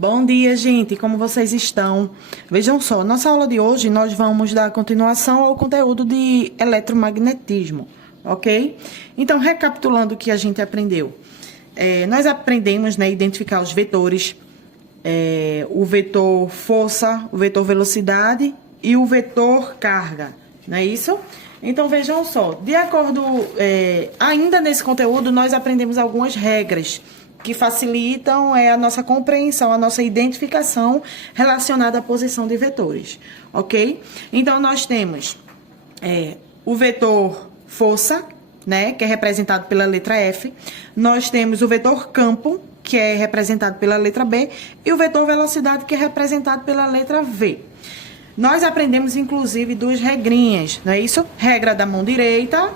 Bom dia, gente. Como vocês estão? Vejam só, nossa aula de hoje nós vamos dar continuação ao conteúdo de eletromagnetismo, ok? Então, recapitulando o que a gente aprendeu. Nós aprendemos, né, identificar os vetores, o vetor força, o vetor velocidade e o vetor carga, não é isso? Então, vejam só, de acordo, ainda nesse conteúdo, nós aprendemos algumas regras que facilitam a nossa compreensão, a nossa identificação relacionada à posição de vetores, ok? Então, nós temos o vetor força, né, que é representado pela letra F. Nós temos o vetor campo, que é representado pela letra B, e o vetor velocidade, que é representado pela letra V. Nós aprendemos, inclusive, duas regrinhas, não é isso? Regra da mão direita,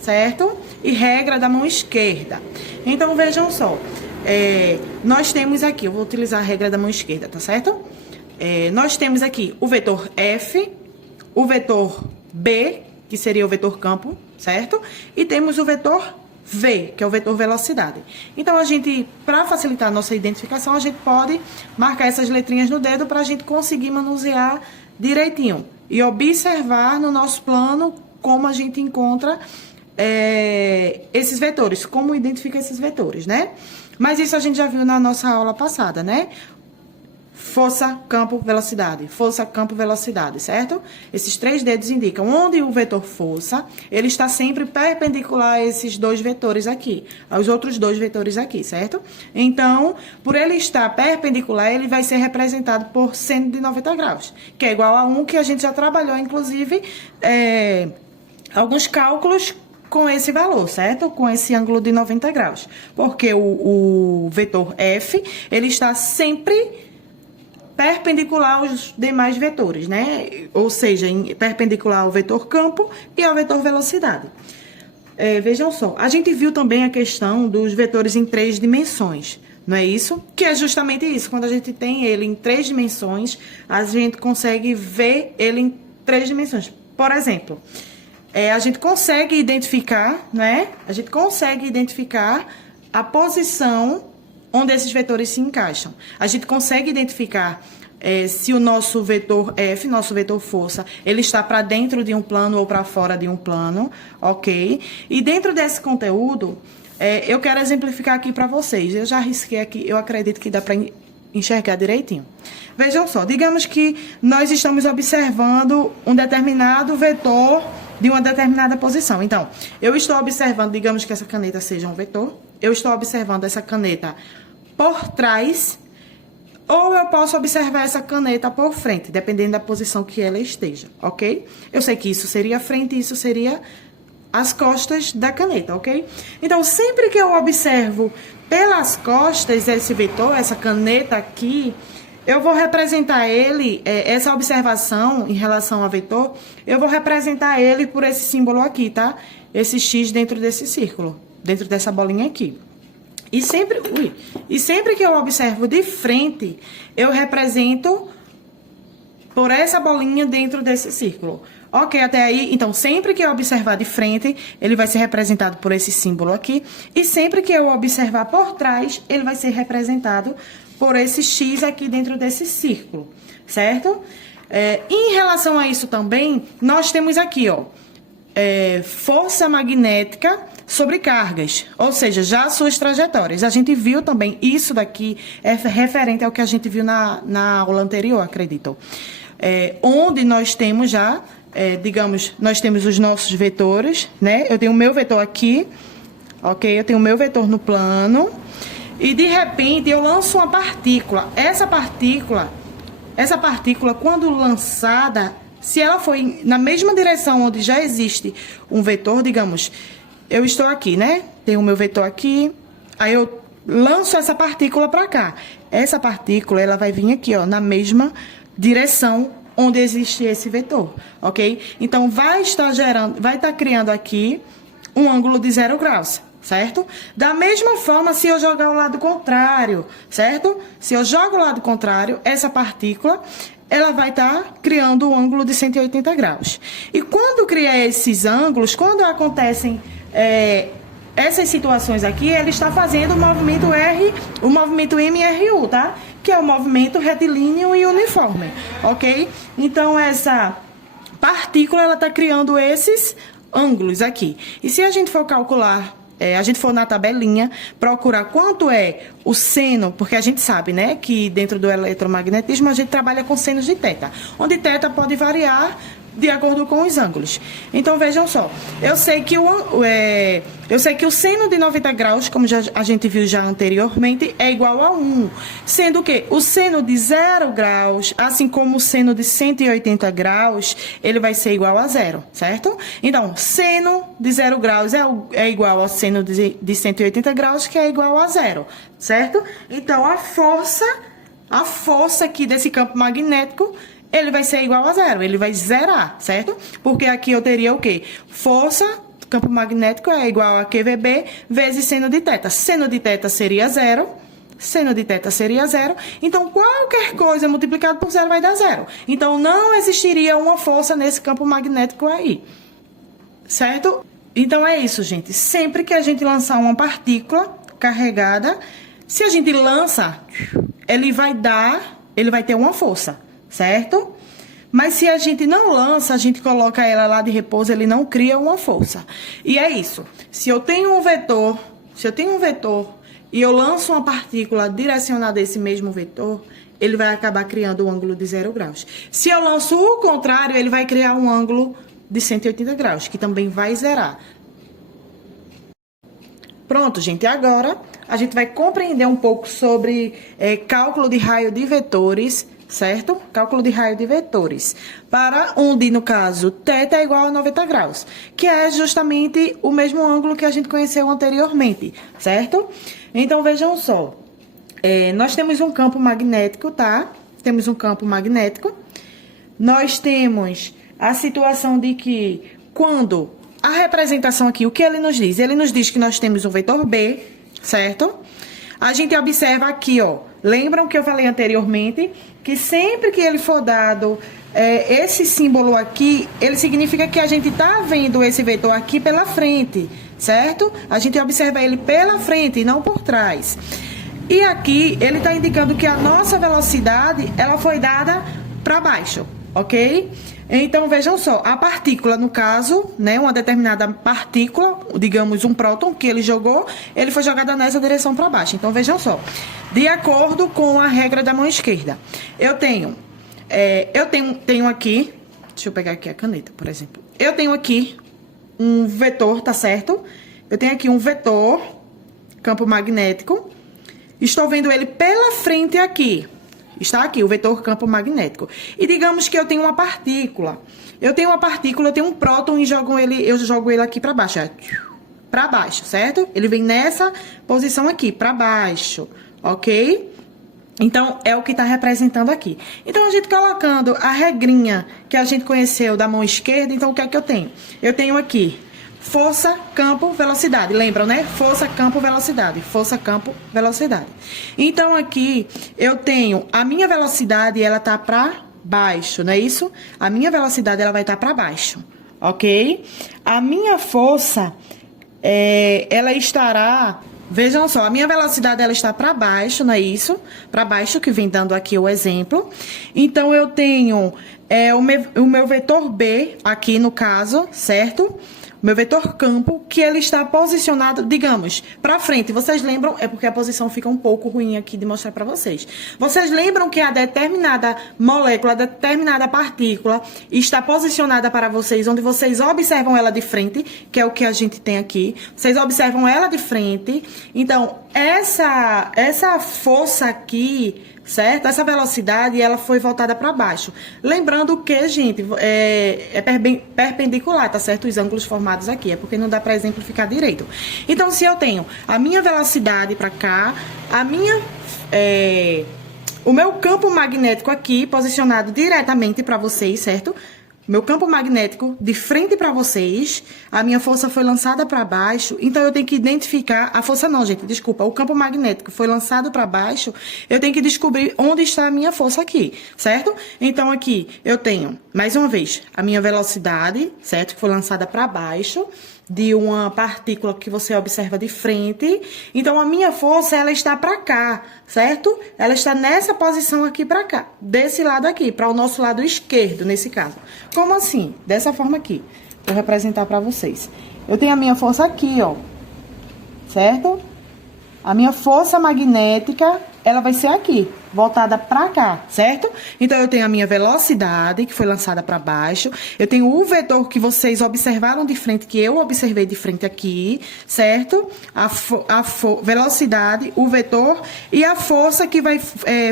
certo? E regra da mão esquerda. Então, vejam só. Nós temos aqui, eu vou utilizar a regra da mão esquerda, tá certo? Nós temos aqui o vetor F, o vetor B, que seria o vetor campo, certo? E temos o vetor V, que é o vetor velocidade. Então, a gente, para facilitar a nossa identificação, a gente pode marcar essas letrinhas no dedo para a gente conseguir manusear direitinho e observar no nosso plano como a gente encontra esses vetores, como identifica esses vetores, né? Mas isso a gente já viu na nossa aula passada, né? Força, campo, velocidade. Força, campo, velocidade, certo? Esses três dedos indicam onde o vetor força, ele está sempre perpendicular a esses dois vetores aqui, aos outros dois vetores aqui, certo? Então, por ele estar perpendicular, ele vai ser representado por seno de 90 graus, que é igual a 1, que a gente já trabalhou, inclusive, alguns cálculos com esse valor, certo? Com esse ângulo de 90 graus. Porque o vetor F, ele está sempre perpendicular aos demais vetores, né? Ou seja, perpendicular ao vetor campo e ao vetor velocidade. Vejam só, a gente viu também a questão dos vetores em 3 dimensões, não é isso? Que é justamente isso, quando a gente tem ele em 3 dimensões, a gente consegue ver ele em 3 dimensões. Por exemplo, a gente consegue identificar, né? A gente consegue identificar a posição onde esses vetores se encaixam. A gente consegue identificar se o nosso vetor F, nosso vetor força, ele está para dentro de um plano ou para fora de um plano, ok? E dentro desse conteúdo, eu quero exemplificar aqui para vocês. Eu já risquei aqui, eu acredito que dá para enxergar direitinho. Vejam só, digamos que nós estamos observando um determinado vetor de uma determinada posição. Então, eu estou observando, digamos que essa caneta seja um vetor, eu estou observando essa caneta por trás, ou eu posso observar essa caneta por frente, dependendo da posição que ela esteja, ok? Eu sei que isso seria a frente e isso seria as costas da caneta, ok? Então, sempre que eu observo pelas costas esse vetor, essa caneta aqui, eu vou representar ele, essa observação em relação ao vetor, eu vou representar ele por esse símbolo aqui, tá? Esse X dentro desse círculo, dentro dessa bolinha aqui. E sempre que eu observo de frente, eu represento por essa bolinha dentro desse círculo. Ok, até aí, então, sempre que eu observar de frente, ele vai ser representado por esse símbolo aqui. E sempre que eu observar por trás, ele vai ser representado por esse X aqui dentro desse círculo, certo? Em relação a isso também, nós temos aqui, ó, força magnética sobre cargas, ou seja, já suas trajetórias. A gente viu também, isso daqui é referente ao que a gente viu na aula anterior, acredito. Onde nós temos já, digamos, nós temos os nossos vetores, né? Eu tenho o meu vetor aqui, ok? Eu tenho o meu vetor no plano. E, de repente, eu lanço uma partícula. Essa partícula, quando lançada, se ela for na mesma direção onde já existe um vetor, digamos, eu estou aqui, né? Tenho o meu vetor aqui, aí eu lanço essa partícula para cá. Essa partícula, ela vai vir aqui, ó, na mesma direção onde existe esse vetor, ok? Então, vai estar criando aqui um ângulo de 0 graus. Certo? Da mesma forma, se eu jogar o lado contrário, certo? Se eu jogo o lado contrário, essa partícula, ela vai estar criando um ângulo de 180 graus. E quando cria esses ângulos, quando acontecem essas situações aqui, ele está fazendo o movimento o movimento MRU, tá? Que é o movimento retilíneo e uniforme, ok? Então, essa partícula, ela está criando esses ângulos aqui. E se a gente for calcular, a gente for na tabelinha, procurar quanto é o seno, porque a gente sabe, né, que dentro do eletromagnetismo a gente trabalha com senos de θ, onde θ pode variar de acordo com os ângulos. Então, vejam só, eu sei que o seno de 90 graus, como a gente viu já anteriormente, é igual a 1, sendo que o seno de 0 graus, assim como o seno de 180 graus, ele vai ser igual a 0, certo? Então, seno de 0 graus é igual ao seno de 180 graus, que é igual a 0, certo? Então, a força aqui desse campo magnético, ele vai ser igual a 0, ele vai zerar, certo? Porque aqui eu teria o quê? Força, campo magnético é igual a QVB vezes seno de θ. Seno de θ seria 0, seno de θ seria 0, então qualquer coisa multiplicado por 0 vai dar 0. Então, não existiria uma força nesse campo magnético aí, certo? Então, é isso, gente. Sempre que a gente lançar uma partícula carregada, se a gente lança, ele vai ter uma força, certo? Mas se a gente não lança, a gente coloca ela lá de repouso, ele não cria uma força. E é isso. Se eu tenho um vetor e eu lanço uma partícula direcionada a esse mesmo vetor, ele vai acabar criando um ângulo de 0 graus. Se eu lanço o contrário, ele vai criar um ângulo de 180 graus, que também vai zerar. Pronto, gente. Agora, a gente vai compreender um pouco sobre cálculo de raio de vetores, certo? Cálculo de raio de vetores. Para onde, no caso, θ é igual a 90 graus, que é justamente o mesmo ângulo que a gente conheceu anteriormente, certo? Então, vejam só. Nós temos um campo magnético, tá? Temos um campo magnético. Nós temos a situação de que, quando a representação aqui, o que ele nos diz? Ele nos diz que nós temos um vetor B, certo? A gente observa aqui, ó. Lembram que eu falei anteriormente que sempre que ele for dado esse símbolo aqui, ele significa que a gente tá vendo esse vetor aqui pela frente, certo? A gente observa ele pela frente e não por trás. E aqui ele está indicando que a nossa velocidade, ela foi dada para baixo, ok? Então, vejam só, a partícula, no caso, né, uma determinada partícula, digamos um próton que ele jogou, ele foi jogada nessa direção para baixo. Então, vejam só, de acordo com a regra da mão esquerda, eu tenho aqui, deixa eu pegar aqui a caneta, por exemplo. Eu tenho aqui um vetor, tá certo? Eu tenho aqui um vetor, campo magnético, estou vendo ele pela frente aqui. Está aqui o vetor campo magnético. E digamos que eu tenho uma partícula. Eu tenho um próton e eu jogo ele aqui para baixo. Para baixo, certo? Ele vem nessa posição aqui, para baixo, ok? Então, é o que está representando aqui. Então, a gente colocando a regrinha que a gente conheceu da mão esquerda, então, o que é que eu tenho? Eu tenho aqui força, campo, velocidade. Lembram, né? Força, campo, velocidade. Força, campo, velocidade. Então, aqui, eu tenho a minha velocidade, ela tá para baixo, não é isso? A minha velocidade, ela vai estar para baixo, ok? A minha força, ela estará... Vejam só, a minha velocidade, ela está para baixo, não é isso? Para baixo, que vem dando aqui o exemplo. Então, eu tenho o meu vetor B, aqui no caso, certo? Meu vetor campo, que ele está posicionado, digamos, para frente. Vocês lembram? É porque a posição fica um pouco ruim aqui de mostrar para vocês. Vocês lembram que a determinada molécula, a determinada partícula está posicionada para vocês, onde vocês observam ela de frente, que é o que a gente tem aqui. Vocês observam ela de frente. Então, essa força aqui, certo? Essa velocidade, ela foi voltada para baixo. Lembrando que, gente, é perpendicular, tá certo? Os ângulos formados aqui, é porque não dá para exemplificar direito. Então, se eu tenho a minha velocidade para cá, o meu campo magnético aqui, posicionado diretamente para vocês, certo? Meu campo magnético de frente para vocês, a minha força foi lançada para baixo, então eu tenho que identificar... A força não, gente, desculpa. O campo magnético foi lançado para baixo, eu tenho que descobrir onde está a minha força aqui, certo? Então, aqui eu tenho, mais uma vez, a minha velocidade, certo? Que foi lançada para baixo. de uma partícula que você observa de frente. Então, a minha força, ela está para cá, certo? Ela está nessa posição aqui para cá, desse lado aqui, para o nosso lado esquerdo, nesse caso. Como assim? Dessa forma aqui. Vou representar para vocês. Eu tenho a minha força aqui, ó, certo? A minha força magnética, ela vai ser aqui, voltada para cá, certo? Então, eu tenho a minha velocidade, que foi lançada para baixo. Eu tenho o vetor que vocês observaram de frente, que eu observei de frente aqui, certo? A velocidade, o vetor e a força que vai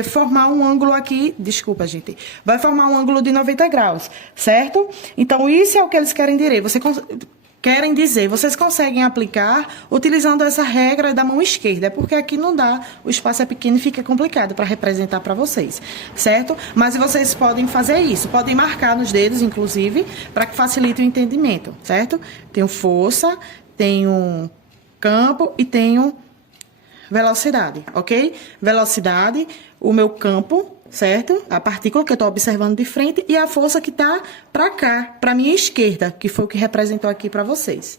formar um ângulo aqui. Desculpa, gente. Vai formar um ângulo de 90 graus, certo? Então, isso é o que eles querem dizer. Vocês conseguem aplicar utilizando essa regra da mão esquerda, é porque aqui não dá, o espaço é pequeno e fica complicado para representar para vocês, certo? Mas vocês podem fazer isso, podem marcar nos dedos, inclusive, para que facilite o entendimento, certo? Tenho força, tenho campo e tenho velocidade, ok? Velocidade, o meu campo, certo? A partícula que eu estou observando de frente e a força que está para cá, para minha esquerda, que foi o que representou aqui para vocês.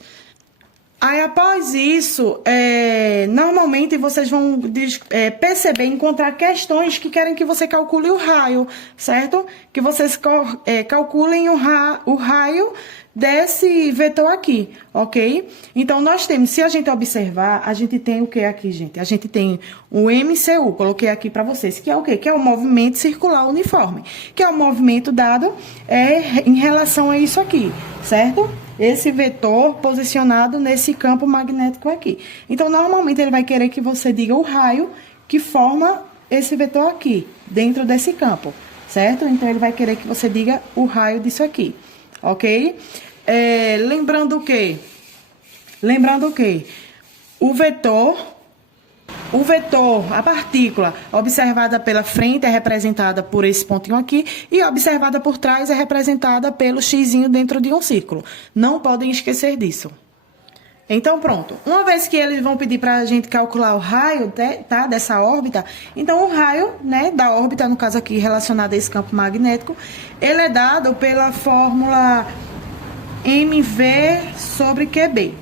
Aí, após isso, normalmente vocês vão perceber, encontrar questões que querem que você calcule o raio, certo? Que vocês calculem o raio desse vetor aqui, ok? Então, nós temos, se a gente observar, a gente tem o que aqui, gente? A gente tem o MCU, coloquei aqui para vocês, que é o quê? Que é o movimento circular uniforme, que é o movimento dado em relação a isso aqui, certo? Esse vetor posicionado nesse campo magnético aqui. Então, normalmente, ele vai querer que você diga o raio que forma esse vetor aqui, dentro desse campo, certo? Então, ele vai querer que você diga o raio disso aqui, ok? Lembrando que o vetor, a partícula observada pela frente é representada por esse pontinho aqui e observada por trás é representada pelo xizinho dentro de um círculo. Não podem esquecer disso. Então, pronto. Uma vez que eles vão pedir para a gente calcular o raio, tá, dessa órbita, então o raio, né, da órbita, no caso aqui relacionado a esse campo magnético, ele é dado pela fórmula mv sobre QB,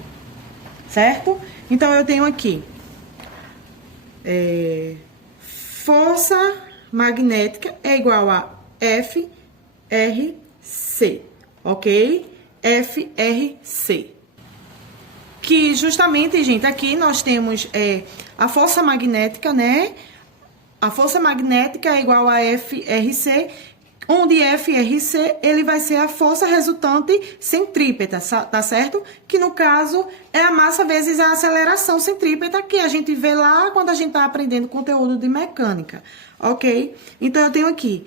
certo? Então, eu tenho aqui força magnética é igual a FRC, ok? FRC. Que justamente, gente, aqui nós temos a força magnética, né? A força magnética é igual a FRC, onde FRC, ele vai ser a força resultante centrípeta, tá certo? Que no caso é a massa vezes a aceleração centrípeta, que a gente vê lá quando a gente tá aprendendo conteúdo de mecânica, ok? Então, eu tenho aqui,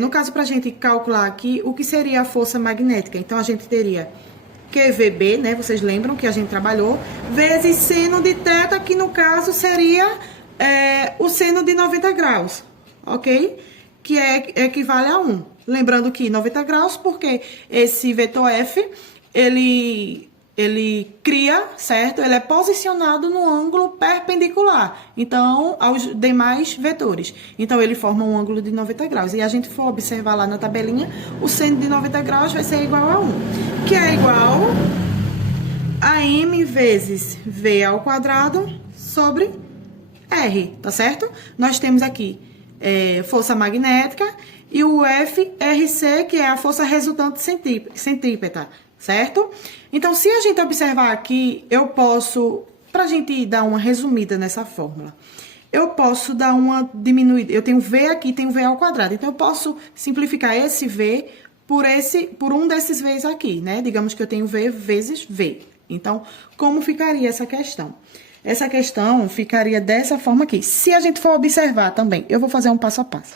no caso, pra gente calcular aqui, o que seria a força magnética? Então, a gente teria QVB, né? Vocês lembram que a gente trabalhou, vezes seno de θ, que no caso seria o seno de 90 graus, ok? Que equivale a 1. Lembrando que 90 graus, porque esse vetor F, ele cria, certo? Ele é posicionado no ângulo perpendicular, então, aos demais vetores. Então, ele forma um ângulo de 90 graus. E a gente for observar lá na tabelinha, o seno de 90 graus vai ser igual a 1, que é igual a m vezes v ao quadrado sobre r, tá certo? Nós temos aqui força magnética e o FRC, que é a força resultante centrípeta, certo? Então, se a gente observar aqui, eu posso, pra gente dar uma resumida nessa fórmula, eu posso dar uma diminuída. Eu tenho V aqui, tenho V ao quadrado. Então, eu posso simplificar esse V por um desses V's aqui, né? Digamos que eu tenho V vezes V. Então, como ficaria essa questão? Essa questão ficaria dessa forma aqui. Se a gente for observar também, eu vou fazer um passo a passo.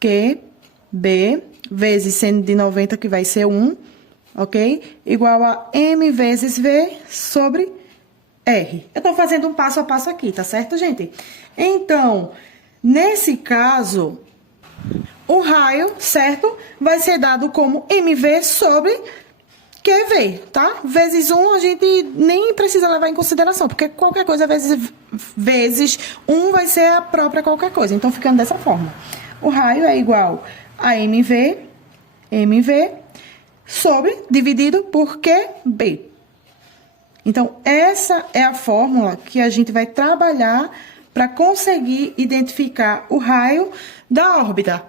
QB vezes seno de 90, que vai ser 1, ok? Igual a M vezes V sobre R. Eu tô fazendo um passo a passo aqui, tá certo, gente? Então, nesse caso, o raio, certo? Vai ser dado como MV sobre QV, tá? Vezes 1, a gente nem precisa levar em consideração, porque qualquer coisa vezes 1 vai ser a própria qualquer coisa. Então, ficando dessa forma. O raio é igual a MV sobre, dividido por QB, Então, essa é a fórmula que a gente vai trabalhar para conseguir identificar o raio da órbita.